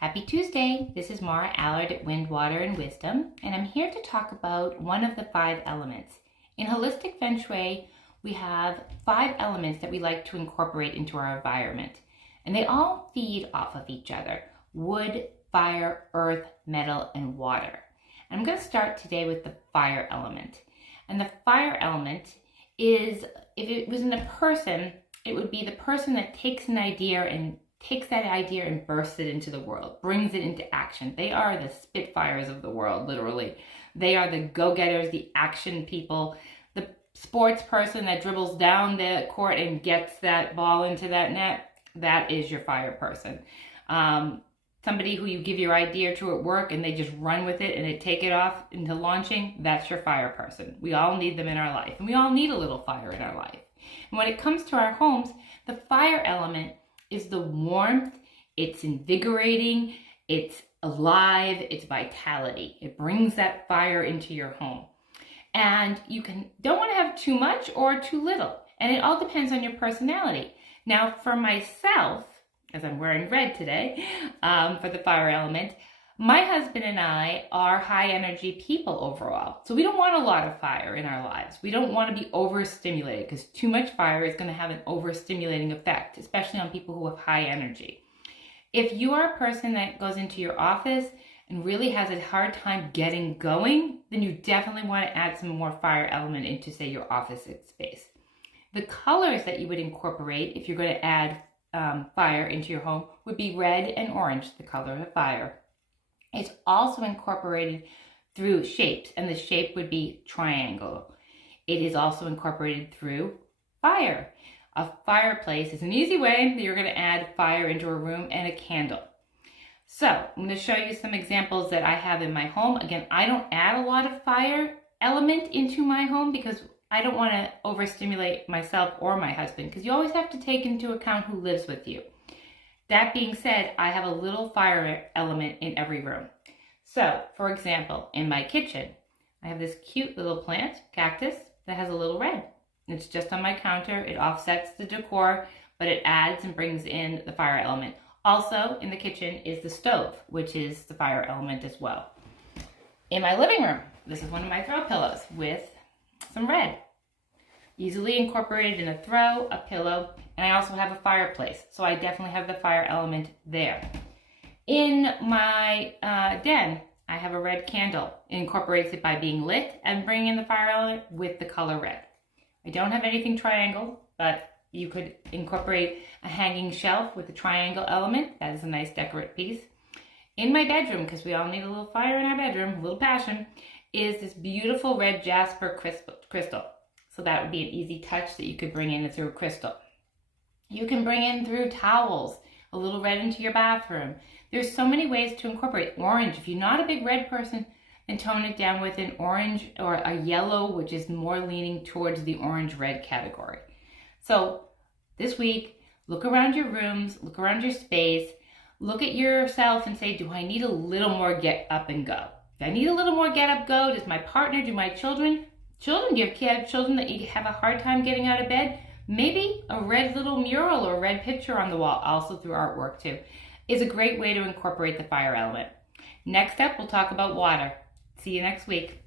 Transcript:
Happy Tuesday! This is Mara Allard at Wind, Water, and Wisdom, and I'm here to talk about one of the 5 elements. In Holistic Feng Shui, we have 5 elements that we like to incorporate into our environment, and they all feed off of each other: wood, fire, earth, metal, and water. And I'm going to start today with the fire element. And the fire element is, if it was in a person, it would be the person that takes an idea and takes that idea and bursts it into the world, brings it into action. They are the Spitfires of the world, literally. They are the go-getters, the action people, the sports person that dribbles down the court and gets that ball into that net. That is your fire person. Somebody who you give your idea to at work and they just run with it and they take it off into launching, that's your fire person. We all need them in our life, and we all need a little fire in our life. And when it comes to our homes, the fire element is the warmth, it's invigorating, it's alive, it's vitality. It brings that fire into your home. And you don't want to have too much or too little. And it all depends on your personality. Now, for myself, as I'm wearing red today, for the fire element, my husband and I are high energy people overall. So we don't want a lot of fire in our lives. We don't want to be overstimulated, because too much fire is going to have an overstimulating effect, especially on people who have high energy. If you are a person that goes into your office and really has a hard time getting going, then you definitely want to add some more fire element into, say, your office space. The colors that you would incorporate if you're going to add fire into your home would be red and orange, the color of fire. It's also incorporated through shapes, and the shape would be triangle. It is also incorporated through fire. A fireplace is an easy way that you're going to add fire into a room, and a candle. So I'm going to show you some examples that I have in my home. Again, I don't add a lot of fire element into my home because I don't want to overstimulate myself or my husband, because you always have to take into account who lives with you. That being said, I have a little fire element in every room. So, for example, in my kitchen, I have this cute little plant, cactus, that has a little red. It's just on my counter. It offsets the decor, but it adds and brings in the fire element. Also in the kitchen is the stove, which is the fire element as well. In my living room, this is one of my throw pillows with some red. Easily incorporated in a throw, a pillow, and I also have a fireplace, so I definitely have the fire element there. In my den, I have a red candle. It incorporates it by being lit and bringing in the fire element with the color red. I don't have anything triangle, but you could incorporate a hanging shelf with a triangle element. That is a nice decorative piece. In my bedroom, because we all need a little fire in our bedroom, a little passion, is this beautiful red jasper crystal. So that would be an easy touch that you could bring in through a crystal. You can bring in through towels, a little red into your bathroom. There's so many ways to incorporate orange. If you're not a big red person, then tone it down with an orange or a yellow, which is more leaning towards the orange-red category. So this week, look around your rooms, look around your space, look at yourself and say, do I need a little more get up and go? If I need a little more get up, go, does my partner, do my children? Children, do you have children that you have a hard time getting out of bed? Maybe a red little mural or a red picture on the wall, also through artwork too, is a great way to incorporate the fire element. Next up, we'll talk about water. See you next week.